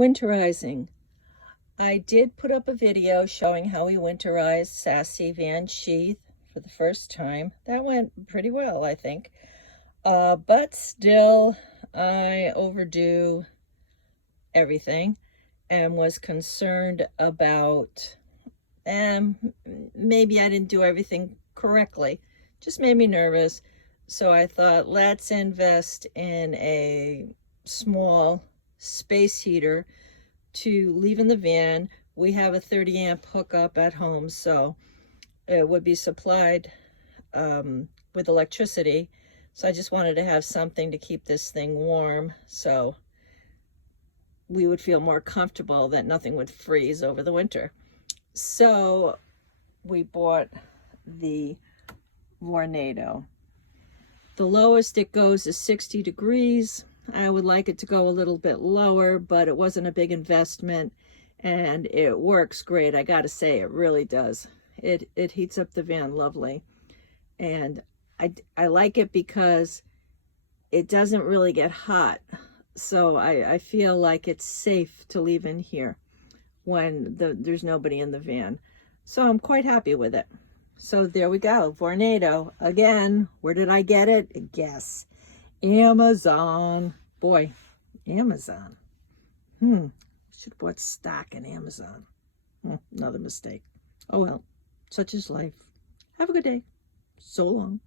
Winterizing. I did put up a video showing how we winterized Sassy Van Sheath for the first time. That went pretty well, I think. But still, I overdo everything and was concerned about maybe I didn't do everything correctly. Just made me nervous. So I thought, let's invest in a small space heater to leave in the van. We have a 30 amp hookup at home, so it would be supplied with electricity. So I just wanted to have something to keep this thing warm, so we would feel more comfortable that nothing would freeze over the winter. So we bought the Vornado. The lowest it goes is 60 degrees. I would like it to go a little bit lower, but it wasn't a big investment and it works great. I gotta say, it really does. It heats up the van lovely. And I like it because it doesn't really get hot. So I feel like it's safe to leave in here when there's nobody in the van. So I'm quite happy with it. So there we go, Vornado. Again, where did I get it? Guess. Amazon. Boy, Amazon. Should have bought stock in Amazon. Another mistake. Oh well, such is life. Have a good day. So long.